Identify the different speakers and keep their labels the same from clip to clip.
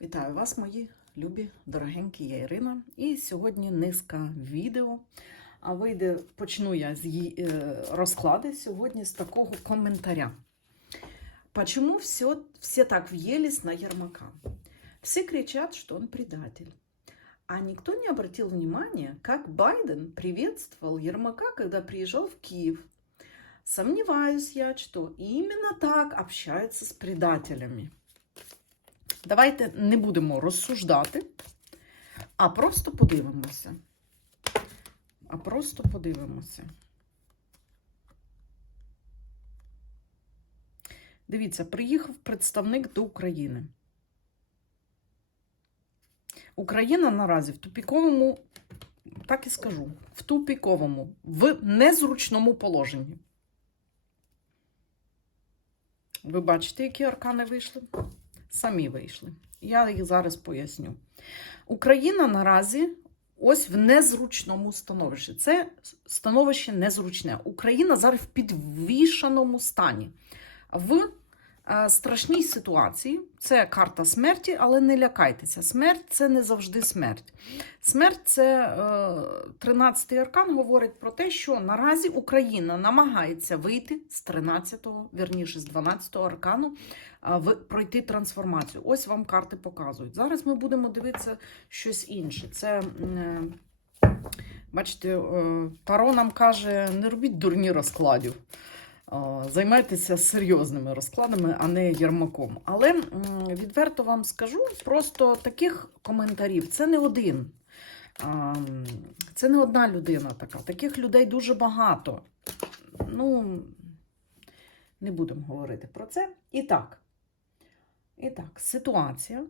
Speaker 1: Вітаю вас, мої любі, дорогенькі, я Ірина. І сьогодні низка відео. А вийде, почну я з її е, розклади сьогодні з такого коментаря. Почему все, все так въелись на Ермака? Все кричат, что он предатель. А никто не обратил внимания, как Байден приветствовал Ермака, когда приезжал в Киев. Сомневаюсь я, что именно так общаются с предателями. Давайте не будемо розсуждати, а просто подивимося. А просто подивимося. Дивіться, приїхав представник до України. Україна наразі в тупіковому, так і скажу, в тупіковому, в незручному положенні. Ви бачите, які аркани вийшли? Самі вийшли. Я їх зараз поясню. Україна наразі ось в незручному становищі. Це становище незручне. Україна зараз в підвішаному стані. В страшній ситуації. Це карта смерті, але не лякайтеся. Смерть це не завжди смерть. Смерть це е, 13-й аркан говорить про те, що наразі Україна намагається вийти з 13-го, вірніше, з 12-го аркану, пройти трансформацію. Ось вам карти показують. Зараз ми будемо дивитися щось інше. Це, е, бачите, е, Таро нам каже, не робіть дурні розкладів. Займайтеся серйозними розкладами, а не ярмаком. Але відверто вам скажу, просто таких коментарів це не один. Це не одна людина така. Таких людей дуже багато. Ну, не будемо говорити про це. І так. І так, ситуація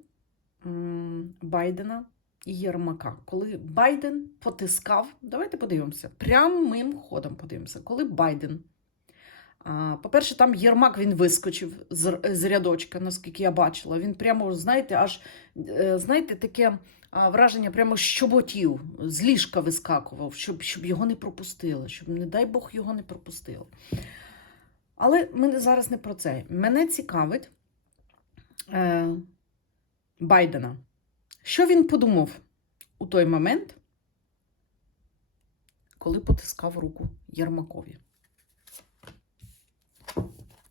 Speaker 1: Байдена і Єрмака. Коли Байден потискав, давайте подивимося, прямим ходом подивимося, коли Байден. По-перше, там Єрмак він вискочив з, з рядочка, наскільки я бачила. Він прямо, знаєте, аж е, знаєте, таке враження, прямо щоботів, з ліжка вискакував, щоб, щоб його не пропустили, щоб, не дай Бог, його не пропустили. Але ми зараз не про це. Мене цікавить е, Байдена. Що він подумав у той момент, коли потискав руку Єрмакові?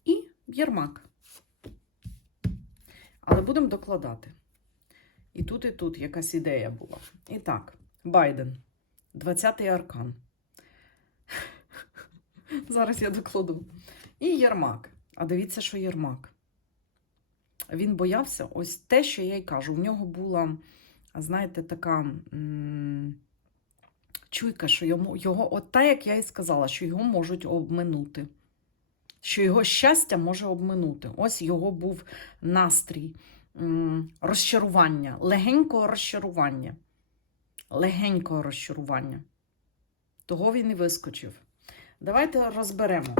Speaker 1: І Єрмак. Але будемо докладати. І тут, і тут якась ідея була. І так, Байден, 20-й аркан. Зараз я докладу. І Єрмак. А дивіться, що Єрмак. Він боявся ось те, що я й кажу. В нього була, знаєте, така м, чуйка, що йому, його, от та, як я і сказала, що його можуть обминути. Що його щастя може обминути. Ось його був настрій, розчарування, легенького розчарування. Легенького розчарування. Того він і вискочив. Давайте розберемо.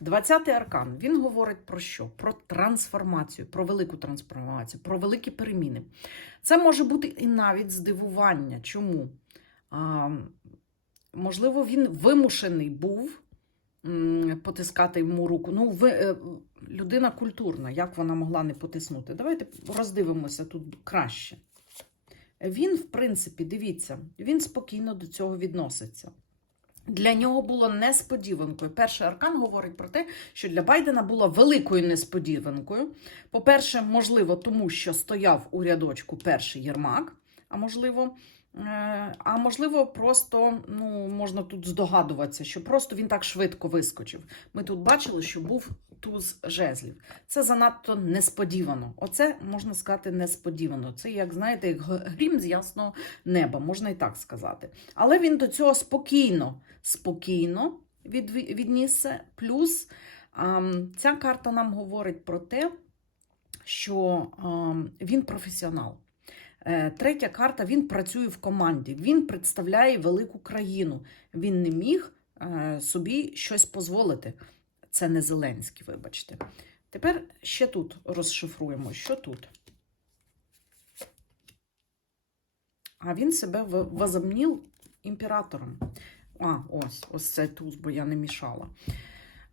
Speaker 1: 20-й аркан він говорить про що? Про трансформацію, про велику трансформацію, про великі переміни. Це може бути і навіть здивування. Чому? А, можливо, він вимушений був потискати йому руку. Ну, ви, е, людина культурна, як вона могла не потиснути? Давайте роздивимося тут краще. Він, в принципі, дивіться, він спокійно до цього відноситься. Для нього було несподіванкою. Перший аркан говорить про те, що для Байдена було великою несподіванкою. По-перше, можливо, тому що стояв у рядочку перший Єрмак, а можливо, а можливо, просто ну, можна тут здогадуватися, що просто він так швидко вискочив. Ми тут бачили, що був туз жезлів. Це занадто несподівано. Оце можна сказати несподівано. Це, як знаєте, як грім з ясного неба, можна і так сказати. Але він до цього спокійно, спокійно від, віднісся. Плюс ам, ця карта нам говорить про те, що ам, він професіонал. Е, Третя карта він працює в команді, він представляє велику країну. Він не міг е, собі щось дозволити. Це не Зеленський, вибачте. Тепер ще тут розшифруємо, що тут. А він себе в- возомнив імператором. А, ось, ось це туз, бо я не мішала.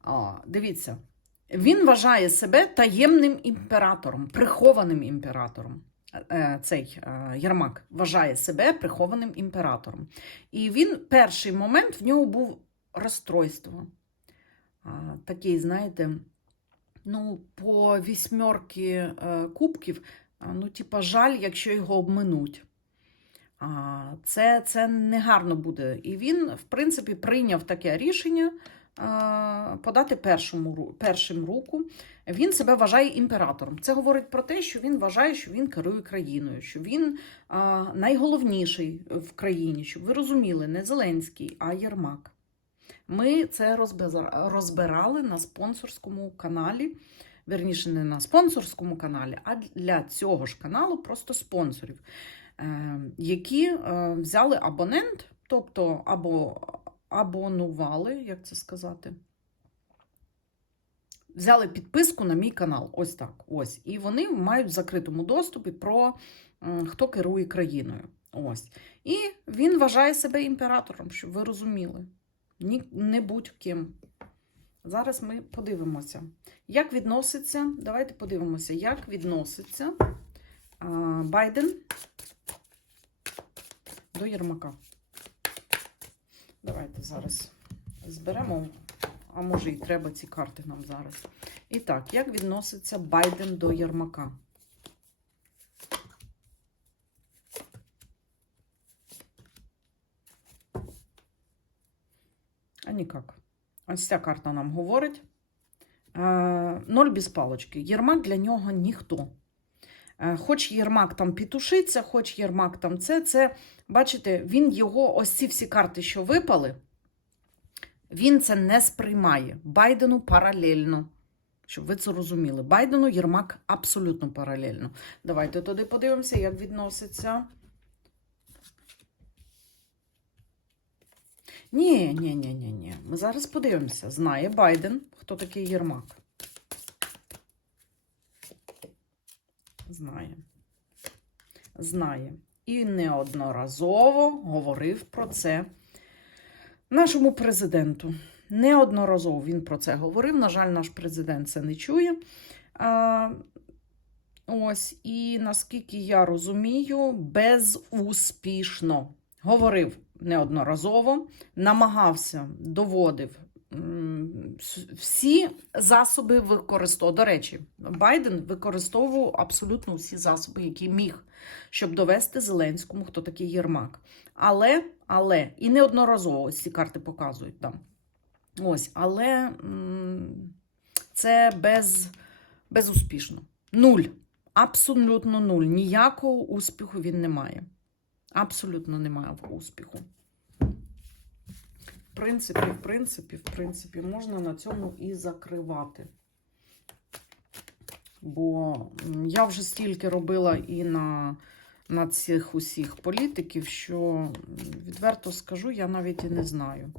Speaker 1: А, дивіться, Він вважає себе таємним імператором, прихованим імператором. Е, Цей е, Єрмак вважає себе прихованим імператором. І він перший момент в нього був розстройство. Такий, знаєте, ну, по вісьмерки е, кубків, ну, типа, жаль, якщо його обминуть. Це, це не гарно буде. І він, в принципі, прийняв таке рішення подати першому, першим руку. Він себе вважає імператором. Це говорить про те, що він вважає, що він керує країною, що він а, найголовніший в країні, щоб ви розуміли, не Зеленський, а Єрмак. Ми це розбирали на спонсорському каналі. Верніше, не на спонсорському каналі, а для цього ж каналу просто спонсорів, е, які е, взяли абонент, тобто або абонували, як це сказати, взяли підписку на мій канал. Ось так. Ось. І вони мають в закритому доступі про хто керує країною. Ось. І він вважає себе імператором, щоб ви розуміли. Ні, не будь-ким. Зараз ми подивимося, як відноситься. Давайте подивимося, як відноситься а, Байден до Єрмака. Давайте зараз зберемо, а може і треба ці карти нам зараз. І так, як відноситься Байден до Єрмака? А ніяк. Ось ця карта нам говорить. Е, Ноль без палочки. Єрмак для нього ніхто. Е, Хоч Єрмак там пітушиться, хоч Єрмак там це, це, бачите, він його, ось ці всі карти, що випали, він це не сприймає. Байдену паралельно. Щоб ви це розуміли. Байдену Єрмак абсолютно паралельно. Давайте туди подивимося, як відноситься. Ні, ні, ні, ні, ні. Ми зараз подивимося. Знає Байден, хто такий Єрмак. Знає. Знає. І неодноразово говорив про це нашому президенту. Неодноразово він про це говорив. На жаль, наш президент це не чує. А, ось, і наскільки я розумію, безуспішно говорив неодноразово, намагався, доводив. Всі засоби використовував. До речі, Байден використовував абсолютно всі засоби, які міг, щоб довести Зеленському, хто такий Єрмак. Але, але, і неодноразово ці карти показують там. Ось, але це без, безуспішно. Нуль. Абсолютно нуль. Ніякого успіху він не має. Абсолютно немає успіху. В принципі, в принципі, в принципі, можна на цьому і закривати. Бо я вже стільки робила і на, на цих усіх політиків, що відверто скажу, я навіть і не знаю,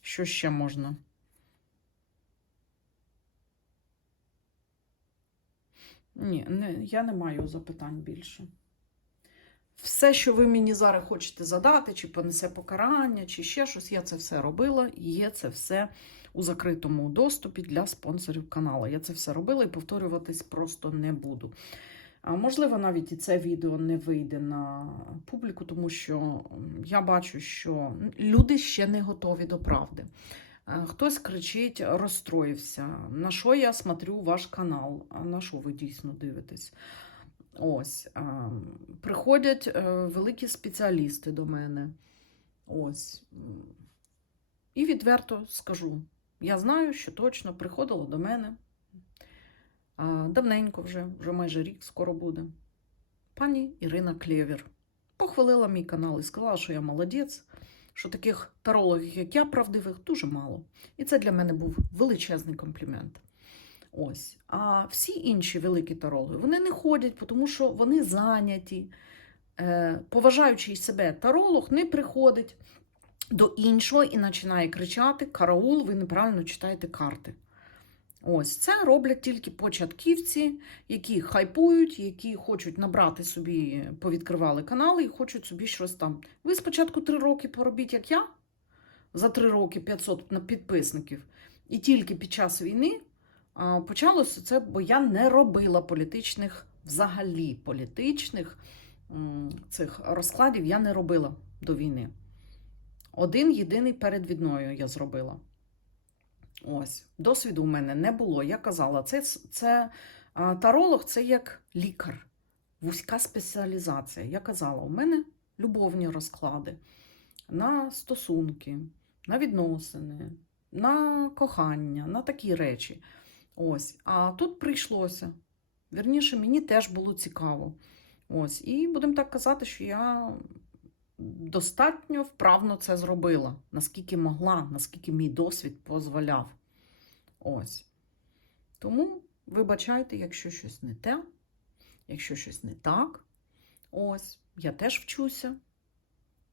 Speaker 1: що ще можна. Ні, не, я не маю запитань більше. Все, що ви мені зараз хочете задати, чи понесе покарання, чи ще щось, я це все робила, і є це все у закритому доступі для спонсорів каналу. Я це все робила і повторюватись просто не буду. А можливо, навіть і це відео не вийде на публіку, тому що я бачу, що люди ще не готові до правди. Хтось кричить, розстроївся. На що я смотрю ваш канал? А на що ви дійсно дивитесь? Ось. Приходять е, великі спеціалісти до мене. Ось. І відверто скажу: я знаю, що точно приходила до мене давненько вже, вже майже рік скоро буде. Пані Ірина Клєвір похвалила мій канал і сказала, що я молодець, що таких тарологів, як я, правдивих, дуже мало. І це для мене був величезний комплімент. Ось. А всі інші великі тарологи вони не ходять, тому що вони зайняті. Е, поважаючи себе таролог, не приходить до іншого і починає кричати: Караул, ви неправильно читаєте карти. Ось це роблять тільки початківці, які хайпують, які хочуть набрати собі, повідкривали канали і хочуть собі щось там. Ви спочатку три роки поробіть, як я, за три роки 500 на- підписників, і тільки під час війни Почалося це, бо я не робила політичних, взагалі політичних цих розкладів я не робила до війни. Один єдиний перед війною я зробила. Ось, досвіду у мене не було. Я казала, це, це таролог це як лікар, вузька спеціалізація. Я казала, у мене любовні розклади на стосунки, на відносини, на кохання, на такі речі. Ось. А тут прийшлося. Вірніше, мені теж було цікаво. Ось. І будемо так казати, що я достатньо вправно це зробила, наскільки могла, наскільки мій досвід дозволяв. Ось. Тому вибачайте, якщо щось не те, якщо щось не так. Ось, я теж вчуся.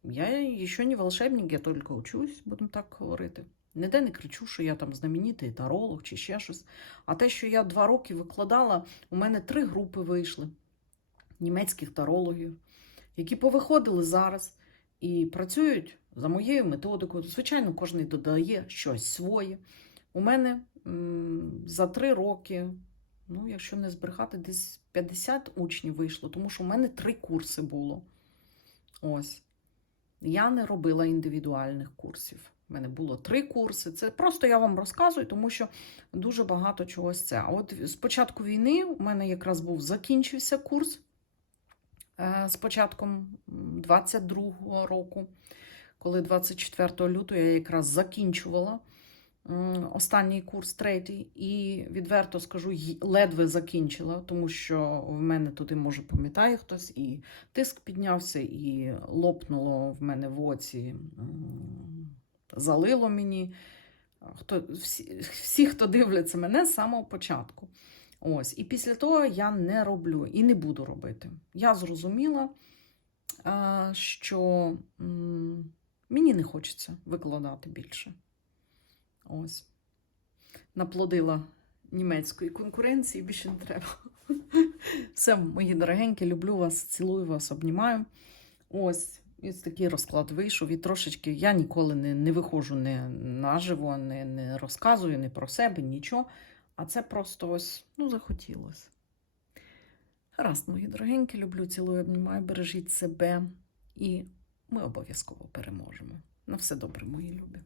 Speaker 1: Я ще не волшебник, я тільки учусь, будемо так говорити. Ніде не кричу, що я там знаменитий таролог чи ще щось. А те, що я два роки викладала, у мене три групи вийшли німецьких тарологів, які повиходили зараз і працюють за моєю методикою. Звичайно, кожен додає щось своє. У мене за три роки, ну, якщо не збрехати, десь 50 учнів вийшло, тому що у мене три курси було. Ось. Я не робила індивідуальних курсів. У мене було три курси. Це просто я вам розказую, тому що дуже багато чогось це. От з початку війни у мене якраз був закінчився курс е, з початком 22-го року, коли 24 лютого я якраз закінчувала останній курс, третій, і відверто скажу, ледве закінчила, тому що в мене тут і може пам'ятає хтось, і тиск піднявся, і лопнуло в мене в оці, залило мені. Хто, всі, всі, хто дивляться мене з самого початку. Ось. І після того я не роблю і не буду робити. Я зрозуміла, що мені не хочеться викладати більше. Ось. Наплодила німецької конкуренції, більше не треба. Все, мої дорогенькі, люблю вас, цілую вас, обнімаю. Ось. І ось такий розклад вийшов. І трошечки я ніколи не, не виходжу не наживо, не, не розказую не про себе, нічого. А це просто ось, ну, захотілося. Раз, мої дорогенькі, люблю, цілую, обнімаю, бережіть себе. І ми обов'язково переможемо. На все добре, мої любі.